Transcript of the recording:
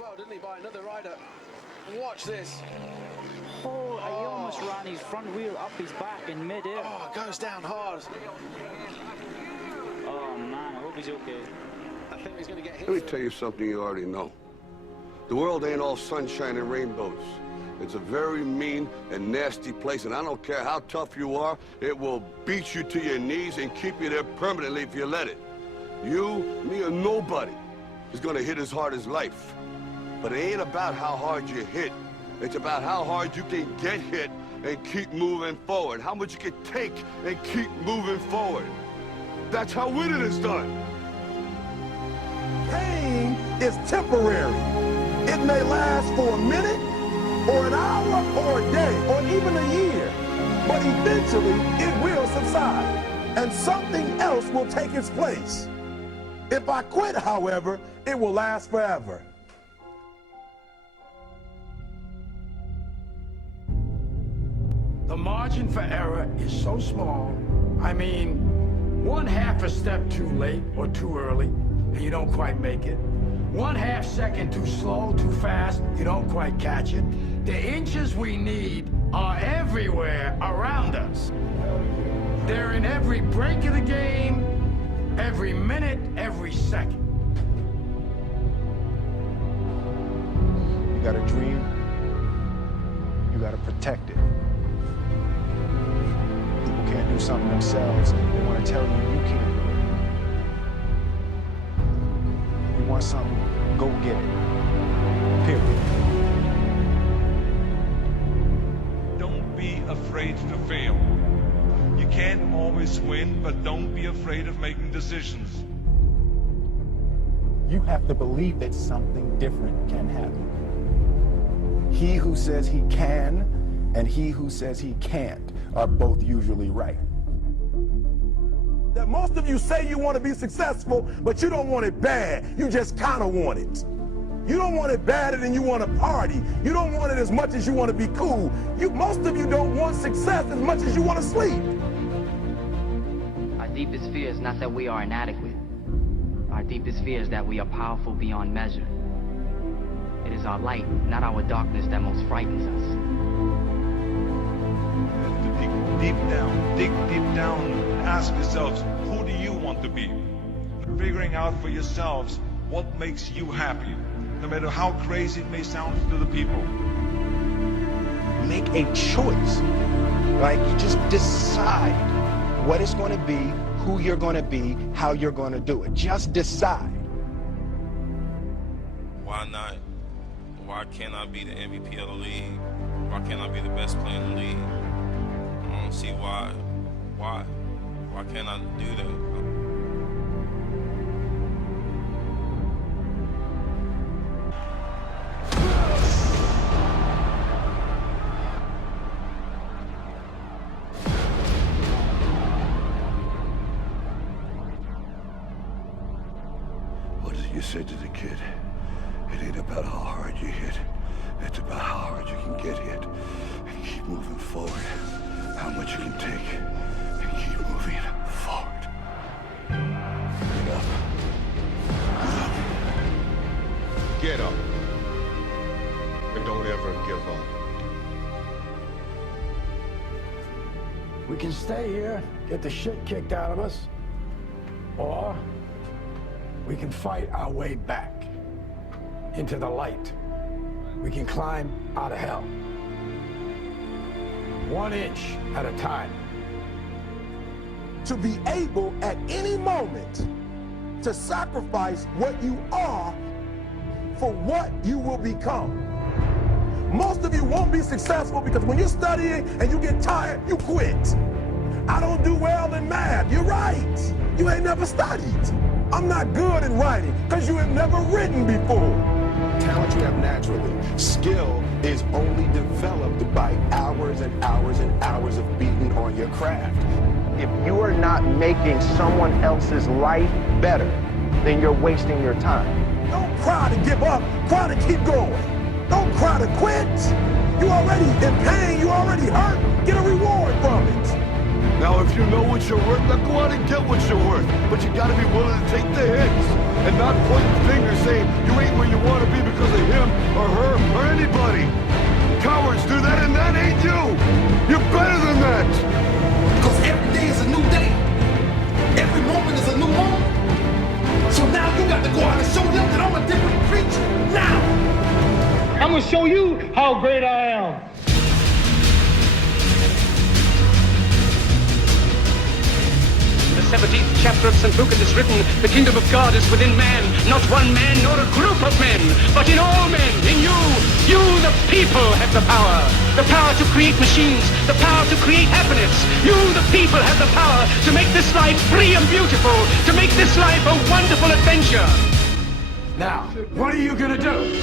well, didn't he, by another rider? Watch this. Oh, he almost ran his front wheel up his back in mid-air. Oh, it goes down hard. Oh, man, I hope he's okay. I think he's going to get hit. Let me tell you something you already know. The world ain't all sunshine and rainbows. It's a very mean and nasty place, and I don't care how tough you are, it will beat you to your knees and keep you there permanently if you let it. You, me, or nobody is gonna hit as hard as life. But it ain't about how hard you hit. It's about how hard you can get hit and keep moving forward. How much you can take and keep moving forward. That's how winning is done. Pain is temporary. It may last for a minute, or an hour, or a day, or even a year. But eventually, it will subside, and something else will take its place. If I quit, however, it will last forever. The margin for error is so small. I mean, 1/2 a step too late or too early, and you don't quite make it. 1/2 second too slow, too fast, you don't quite catch it. The inches we need are everywhere around us. They're in every break of the game, every minute, every second. You got a dream, you got to protect it. People can't do something themselves, they want to tell you you can't do it. You want something, go get it. Period. Don't be afraid to fail. You can't always win, but don't be afraid of making decisions. You have to believe that something different can happen. He who says he can and he who says he can't are both usually right. That most of you say you want to be successful, but you don't want it bad. You just kind of want it. You don't want it badder than you want to party. You don't want it as much as you want to be cool. Most of you don't want success as much as you want to sleep. Our deepest fear is not that we are inadequate. Our deepest fear is that we are powerful beyond measure. It is our light, not our darkness, that most frightens us. Dig deep down, ask yourselves, who do you want to be? Figuring out for yourselves what makes you happy, no matter how crazy it may sound to the people. Make a choice. Like, you just decide what it's going to be, who you're going to be, how you're going to do it. Just decide. Why not? Why can't I be the MVP of the league? Why can't I be the best player in the league? I don't see why. Why can't I do that? What is it you said to the kid? It ain't about how hard you hit. It's about how hard you can get hit and keep moving forward. How much you can take and keep moving forward. Get up. Get up. And don't ever give up. We can stay here, get the shit kicked out of us, or we can fight our way back into the light. We can climb out of hell. 1 inch at a time. To be able at any moment to sacrifice what you are for what you will become. Most of you won't be successful because when you're studying and you get tired, you quit. I don't do well in math. You're right. You ain't never studied. I'm not good in writing because you have never written before. Talent you have naturally. Skill is only developed by hours and hours and hours of beating on your craft. If you are not making someone else's life better, then you're wasting your time. Don't cry to give up. Cry to keep going. Don't cry to quit. You already in pain. You already hurt. Get a reward from it. Now, if you know what you're worth, now go out and get what you're worth. But but you gotta be willing to take the hits and not point fingers saying you ain't where you want to be because of him or her or anybody. Cowards do that, and that ain't you. You're better than that. Because every day is a new day. Every moment is a new moment. So now you got to go out and show them that I'm a different creature. Now! I'm gonna show you how great I am. In the 17th chapter of St. Luke it is written, the kingdom of God is within man, not one man nor a group of men, but in all men, in you. You, the people, have the power to create machines, the power to create happiness. You, the people, have the power to make this life free and beautiful, to make this life a wonderful adventure. Now, what are you gonna do?